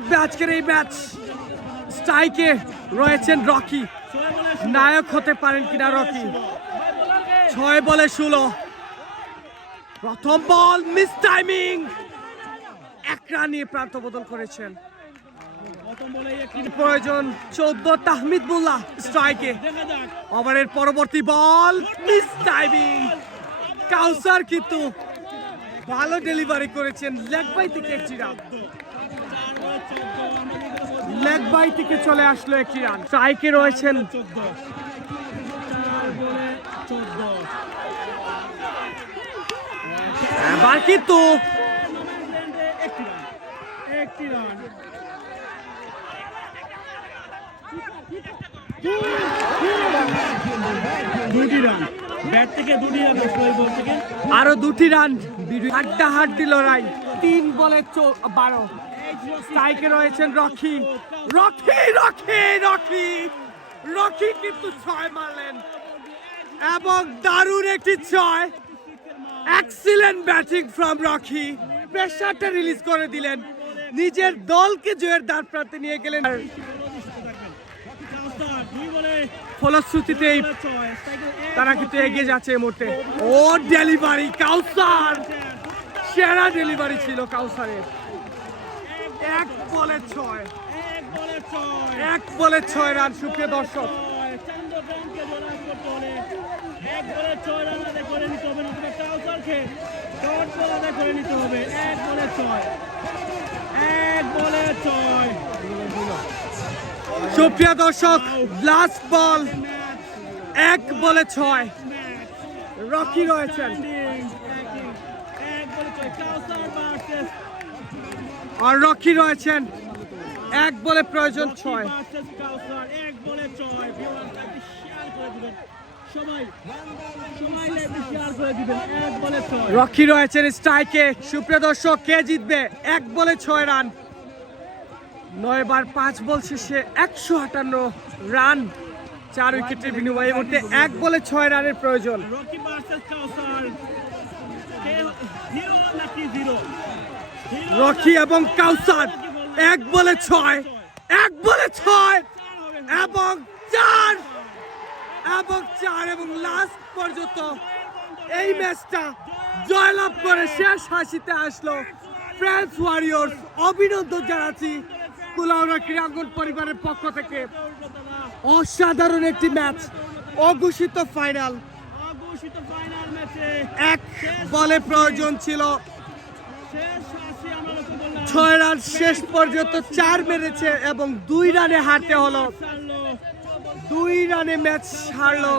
জিতবে আজকের এই ম্যাচ। স্ট্রাইকে রয়েছেন রকি। নায়ক হতে পারেন কিনা রকি? ছয় বলে ষোলো। প্রথম বল মিস টাইমিং এক রান নিয়ে প্রান্ত বদল করেছেন। প্রয়োজন? চোদ্দ তাহমিদ স্ট্রাইকে। ওভারের পরবর্তী বল মিস টাইমিং কাউসার কিন্তু ভালো ডেলিভারি করেছেন লেগ বাই থেকে একটি রান। লেগ বাই থেকে চলে আসলো একটি রান। স্ট্রাইকে রয়েছেন এবার কিন্তু বল থেকে। আরও দুটি রান। হাড্ডা হাড্ডি লড়াই। তিন বলে বারো। স্ট্রাইকে রয়েছেন Rocky. Rocky Rocky Rocky. Rocky কিন্তু ছয় মারলেন। এবং দারুণ একটি ছয়। Excellent batting from Rocky. প্রেশারটা রিলিজ করে দিলেন। নিজের দলকে জয়ের দ্বার প্রান্তে নিয়ে গেলেন। ফলশ্রুতিতে তারা কিন্তু এগিয়ে যাচ্ছে এই মুহূর্তে। ও ডেলিভারি, কাউসার! সেরা ডেলিভারি ছিল কাউসারের। এক বলে ছয়। এক বলে ছয় রান, সুপ্রিয় দর্শক। সুপ্রিয় দর্শক লাস্ট বল এক বলে ছয়। রকি রয়েছেন এক বলে ছয় কাউসার ভার্সেস আর রকি রয়েছেন। এক বলে প্রয়োজন ছয়। রকি রয়েছেন স্ট্রাইকে। সুপ্রিয় দর্শক, কে জিতবে? এক বলে ছয় রান। নয় বার পাঁচ বল শেষে একশো আটান্ন রান। চার উইকেটের বিনিময়ে মুহূর্তে এক বলে ছয় রানের প্রয়োজন। রকি রকি এবং কাউসার এক বলে ছয় এক বলে ছয় এবং চার এবং চার এবং লাস্ট পর্যন্ত এই ম্যাচটা জয়লাভ করে শেষ হাসিতে আসলো ফ্রেন্স ওয়ারিয়র্স অভিনন্দন জানাচ্ছি কুলাউড়া ক্রীড়াঙ্গন পরিবারের পক্ষ থেকে। অসাধারণ একটি ম্যাচ অঘোষিত ফাইনাল এক বলে প্রয়োজন ছিল। ছয় রান শেষ পর্যন্ত চার মেরেছে এবং দুই রানে হারতে হলো। দুই রানে ম্যাচ হারলো